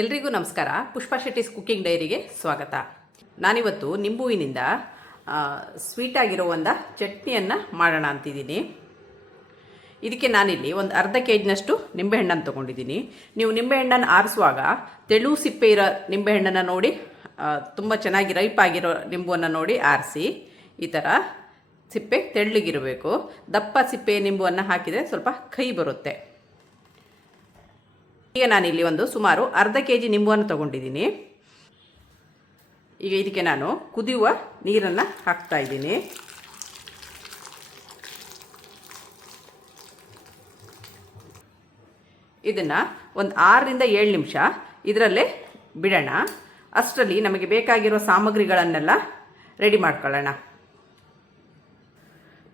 ಎಲ್ರಿಗೂ ನಮಸ್ಕಾರ. ಪುಷ್ಪಾ ಶೆಟ್ಟಿಸ್ ಕುಕ್ಕಿಂಗ್ ಡೈರಿಗೆ ಸ್ವಾಗತ. ನಾನಿವತ್ತು ನಿಂಬುವಿನಿಂದ ಸ್ವೀಟ್ ಆಗಿರೋ ಒಂದು ಚಟ್ನಿಯನ್ನು ಮಾಡೋಣ ಅಂತಿದ್ದೀನಿ. ಇದಕ್ಕೆ ನಾನಿಲ್ಲಿ ಒಂದು ಅರ್ಧ ಕೆಜಿನಷ್ಟು ನಿಂಬೆಹಣ್ಣನ್ನು ತೊಗೊಂಡಿದ್ದೀನಿ. ನೀವು ನಿಂಬೆಹಣ್ಣನ್ನು ಆರಿಸುವಾಗ ತೆಳು ಸಿಪ್ಪೆ ಇರೋ ನಿಂಬೆಹಣ್ಣನ್ನು ನೋಡಿ, ತುಂಬ ಚೆನ್ನಾಗಿ ರೈಪ್ ಆಗಿರೋ ನಿಂಬುವನ್ನು ನೋಡಿ ಆರಿಸಿ. ಈ ಥರ ಸಿಪ್ಪೆ ತೆಳ್ಳಗಿರಬೇಕು. ದಪ್ಪ ಸಿಪ್ಪೆ ನಿಂಬುವನ್ನು ಹಾಕಿದರೆ ಸ್ವಲ್ಪ ಕಹಿ ಬರುತ್ತೆ. ಈಗ ನಾನಿಲ್ಲಿ ಒಂದು ಸುಮಾರು ಅರ್ಧ ಕೆಜಿ ನಿಂಬುವನ್ನು ತೊಗೊಂಡಿದ್ದೀನಿ. ಈಗ ಇದಕ್ಕೆ ನಾನು ಕುದಿಯುವ ನೀರನ್ನು ಹಾಕ್ತಾ ಇದ್ದೀನಿ. ಇದನ್ನು ಒಂದು 6ರಿಂದ 7 ನಿಮಿಷ ಇದರಲ್ಲೇ ಬಿಡೋಣ. ಅಷ್ಟರಲ್ಲಿ ನಮಗೆ ಬೇಕಾಗಿರೋ ಸಾಮಗ್ರಿಗಳನ್ನೆಲ್ಲ ರೆಡಿ ಮಾಡ್ಕೊಳ್ಳೋಣ.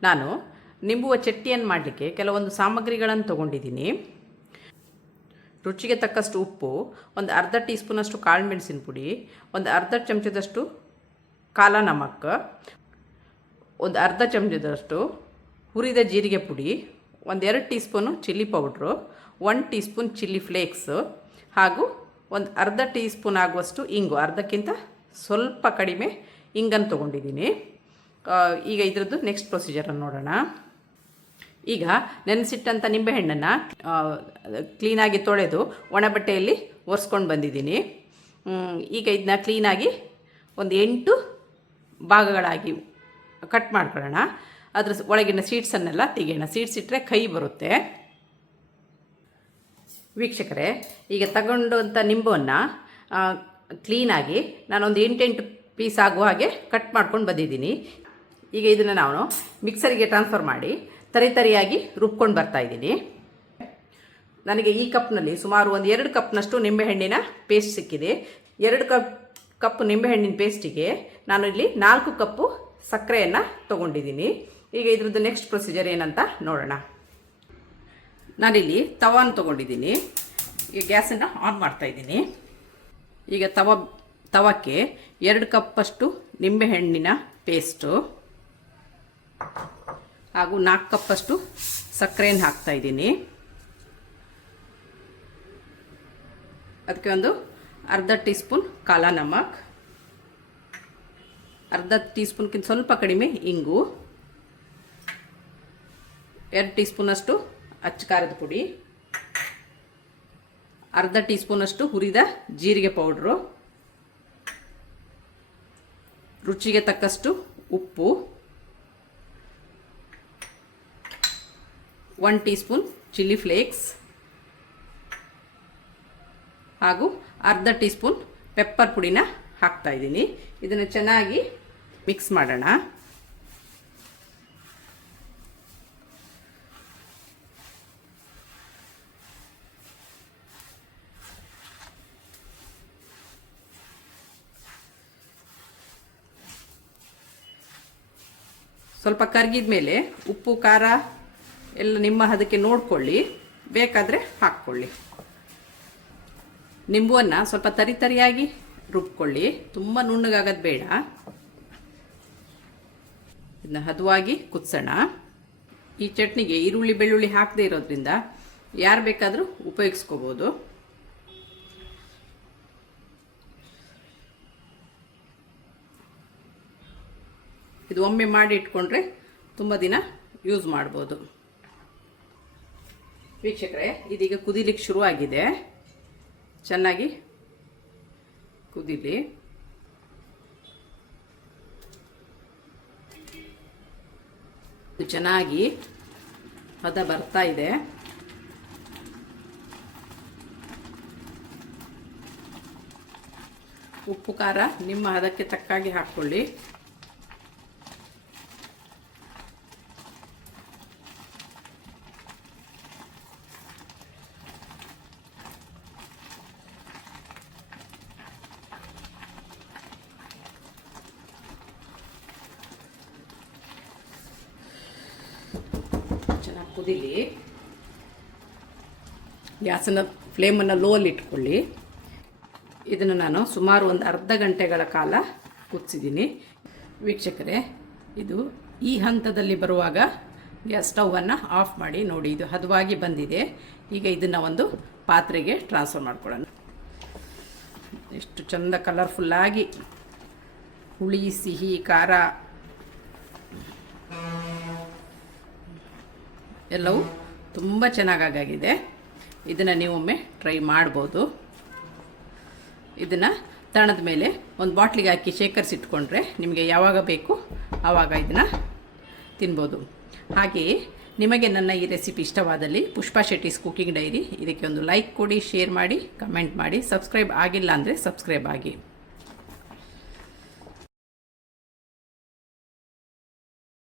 ನಾನು ನಿಂಬುವ ಚಟ್ನಿಯನ್ನು ಮಾಡಲಿಕ್ಕೆ ಕೆಲವೊಂದು ಸಾಮಗ್ರಿಗಳನ್ನು ತೊಗೊಂಡಿದ್ದೀನಿ. ರುಚಿಗೆ ತಕ್ಕಷ್ಟು ಉಪ್ಪು, ಒಂದು ಅರ್ಧ ಟೀ ಸ್ಪೂನಷ್ಟು ಕಾಳು ಮೆಣಸಿನ ಪುಡಿ, ಒಂದು ಅರ್ಧ ಚಮಚದಷ್ಟು ಕಾಲ ನಮಕ್, ಒಂದು ಅರ್ಧ ಚಮಚದಷ್ಟು ಹುರಿದ ಜೀರಿಗೆ ಪುಡಿ, ಒಂದು 2 tea spoon chilli powder, 1 tea spoon chilli flakes, ಹಾಗೂ ಒಂದು ಅರ್ಧ ಟೀ ಸ್ಪೂನ್ ಆಗುವಷ್ಟು ಇಂಗು, ಅರ್ಧಕ್ಕಿಂತ ಸ್ವಲ್ಪ ಕಡಿಮೆ ಇಂಗನ್ನು ತೊಗೊಂಡಿದ್ದೀನಿ. ಈಗ ಇದರದ್ದು ನೆಕ್ಸ್ಟ್ ಪ್ರೊಸೀಜರನ್ನು ನೋಡೋಣ. ಈಗ ನೆನೆಸಿಟ್ಟಂಥ ನಿಂಬೆಹಣ್ಣನ್ನು ಕ್ಲೀನಾಗಿ ತೊಳೆದು ಒಣಬಟ್ಟೆಯಲ್ಲಿ ಒರೆಸ್ಕೊಂಡು ಬಂದಿದ್ದೀನಿ. ಈಗ ಇದನ್ನ ಕ್ಲೀನಾಗಿ ಒಂದು 8 ಭಾಗಗಳಾಗಿ ಕಟ್ ಮಾಡ್ಕೊಳ್ಳೋಣ. ಅದ್ರ ಒಳಗಿನ ಸೀಡ್ಸನ್ನೆಲ್ಲ ತೆಗೆಯೋಣ. ಸೀಡ್ಸ್ ಇಟ್ಟರೆ ಕೈ ಬರುತ್ತೆ. ವೀಕ್ಷಕರೇ, ಈಗ ತಗೊಂಡಂಥ ನಿಂಬನ್ನು ಕ್ಲೀನಾಗಿ ನಾನೊಂದು 8 ಪೀಸ್ ಆಗುವ ಹಾಗೆ ಕಟ್ ಮಾಡ್ಕೊಂಡು ಬಂದಿದ್ದೀನಿ. ಈಗ ಇದನ್ನು ನಾನು ಮಿಕ್ಸರಿಗೆ ಟ್ರಾನ್ಸ್ಫರ್ ಮಾಡಿ ತರಿಯಾಗಿ ರುಬ್ಕೊಂಡು ಬರ್ತಾಯಿದ್ದೀನಿ. ನನಗೆ ಈ ಕಪ್ನಲ್ಲಿ ಸುಮಾರು ಒಂದು 2 ಕಪ್ನಷ್ಟು ನಿಂಬೆಹಣ್ಣಿನ ಪೇಸ್ಟ್ ಸಿಕ್ಕಿದೆ. 2 ಕಪ್ ನಿಂಬೆಹಣ್ಣಿನ ಪೇಸ್ಟಿಗೆ ನಾನು ಇಲ್ಲಿ 4 ಕಪ್ಪು ಸಕ್ಕರೆಯನ್ನು ತೊಗೊಂಡಿದ್ದೀನಿ. ಈಗ ಇದ್ರದ್ದು ನೆಕ್ಸ್ಟ್ ಪ್ರೊಸೀಜರ್ ಏನಂತ ನೋಡೋಣ. ನಾನಿಲ್ಲಿ ತವಾನ ತೊಗೊಂಡಿದ್ದೀನಿ. ಈಗ ಗ್ಯಾಸನ್ನು ಆನ್ ಮಾಡ್ತಾಯಿದ್ದೀನಿ. ಈಗ ತವಕ್ಕೆ 2 ಕಪ್ಪಷ್ಟು ನಿಂಬೆಹಣ್ಣಿನ ಪೇಸ್ಟು ಹಾಗೂ 4 ಕಪ್ಪಷ್ಟು ಸಕ್ಕರೆಯನ್ನು ಹಾಕ್ತಾಯಿದ್ದೀನಿ. ಅದಕ್ಕೆ ಒಂದು ಅರ್ಧ ಟೀ ಸ್ಪೂನ್ ಕಾಲ ನಮಕ್, ಅರ್ಧ ಟೀ ಸ್ಪೂನ್ಗಿಂತ ಸ್ವಲ್ಪ ಕಡಿಮೆ ಇಂಗು, 2 ಟೀ ಸ್ಪೂನಷ್ಟು ಅಚ್ಚ ಖಾರದ ಪುಡಿ, ಅರ್ಧ ಟೀ ಸ್ಪೂನಷ್ಟು ಹುರಿದ ಜೀರಿಗೆ ಪೌಡ್ರು, ರುಚಿಗೆ ತಕ್ಕಷ್ಟು ಉಪ್ಪು, 1 ಟೀ ಸ್ಪೂನ್ ಚಿಲ್ಲಿ ಫ್ಲೇಕ್ಸ್ ಹಾಗೂ ಅರ್ಧ ಟೀ ಸ್ಪೂನ್ ಪೆಪ್ಪರ್ ಪುಡಿನ ಹಾಕ್ತಾಯಿದ್ದೀನಿ. ಇದನ್ನು ಚೆನ್ನಾಗಿ ಮಿಕ್ಸ್ ಮಾಡೋಣ. ಸ್ವಲ್ಪ ಕರಗಿದ ಮೇಲೆ ಉಪ್ಪು ಖಾರ ಎಲ್ಲ ನಿಮ್ಮ ಹದಕ್ಕೆ ನೋಡಿಕೊಳ್ಳಿ, ಬೇಕಾದರೆ ಹಾಕ್ಕೊಳ್ಳಿ. ನಿಂಬುವನ್ನು ಸ್ವಲ್ಪ ತರಿಯಾಗಿ ರುಬ್ಕೊಳ್ಳಿ, ತುಂಬ ನುಣ್ಣಗಾಗೋದು ಬೇಡ. ಇದನ್ನ ಹದವಾಗಿ ಕುದಿಸೋಣ. ಈ ಚಟ್ನಿಗೆ ಈರುಳ್ಳಿ ಬೆಳ್ಳುಳ್ಳಿ ಹಾಕದೇ ಇರೋದ್ರಿಂದ ಯಾರು ಬೇಕಾದರೂ ಉಪಯೋಗಿಸ್ಕೋಬೋದು. ಇದು ಒಮ್ಮೆ ಮಾಡಿ ಇಟ್ಕೊಂಡ್ರೆ ತುಂಬ ದಿನ ಯೂಸ್ ಮಾಡ್ಬೋದು. ವೀಕ್ಷಕರೇ, ಇದೀಗ ಕುದಿಲಿಕ್ಕೆ ಶುರುವಾಗಿದೆ. ಚೆನ್ನಾಗಿ ಕುದೀಲಿ. ಚೆನ್ನಾಗಿ ಹದ ಬರ್ತಾ ಇದೆ. ಉಪ್ಪು ಖಾರ ನಿಮ್ಮ ಹದಕ್ಕೆ ತಕ್ಕಾಗಿ ಹಾಕ್ಕೊಳ್ಳಿ. ಚೆನ್ನಾಗಿ ಕುದೀಲಿ. ಗ್ಯಾಸನ್ನು ಫ್ಲೇಮನ್ನು ಲೋಲ್ಲಿ ಇಟ್ಕೊಳ್ಳಿ. ಇದನ್ನು ನಾನು ಸುಮಾರು ಒಂದು ಅರ್ಧ ಗಂಟೆಗಳ ಕಾಲ ಕುದಿಸಿದ್ದೀನಿ. ವೀಕ್ಷಕರೇ, ಇದು ಈ ಹಂತದಲ್ಲಿ ಬರುವಾಗ ಗ್ಯಾಸ್ ಸ್ಟವನ್ನು ಆಫ್ ಮಾಡಿ. ನೋಡಿ, ಇದು ಹದವಾಗಿ ಬಂದಿದೆ. ಈಗ ಇದನ್ನು ಒಂದು ಪಾತ್ರೆಗೆ ಟ್ರಾನ್ಸ್ಫರ್ ಮಾಡ್ಕೊಳ್ಳೋಣ. ಎಷ್ಟು ಚಂದ ಕಲರ್ಫುಲ್ಲಾಗಿ ಹುಳಿ ಸಿಹಿ ಖಾರ ಎಲ್ಲವೂ ತುಂಬ ಚೆನ್ನಾಗಾಗಿದೆ. ಇದನ್ನು ನೀವೊಮ್ಮೆ ಟ್ರೈ ಮಾಡ್ಬೋದು. ಇದನ್ನು ತಣದ ಮೇಲೆ ಒಂದು ಬಾಟ್ಲಿಗೆ ಹಾಕಿ ಶೇಖರಿಸಿಟ್ಕೊಂಡ್ರೆ ನಿಮಗೆ ಯಾವಾಗ ಬೇಕು ಆವಾಗ ಇದನ್ನು ತಿನ್ಬೋದು. ಹಾಗೆಯೇ ನಿಮಗೆ ನನ್ನ ಈ ರೆಸಿಪಿ ಇಷ್ಟವಾದಲ್ಲಿ ಪುಷ್ಪಾ ಶೆಟ್ಟೀಸ್ ಕುಕಿಂಗ್ ಡೈರಿ ಇದಕ್ಕೆ ಒಂದು ಲೈಕ್ ಕೊಡಿ, ಶೇರ್ ಮಾಡಿ, ಕಮೆಂಟ್ ಮಾಡಿ. ಸಬ್ಸ್ಕ್ರೈಬ್ ಆಗಿಲ್ಲ ಅಂದರೆ ಸಬ್ಸ್ಕ್ರೈಬ್ ಆಗಿ.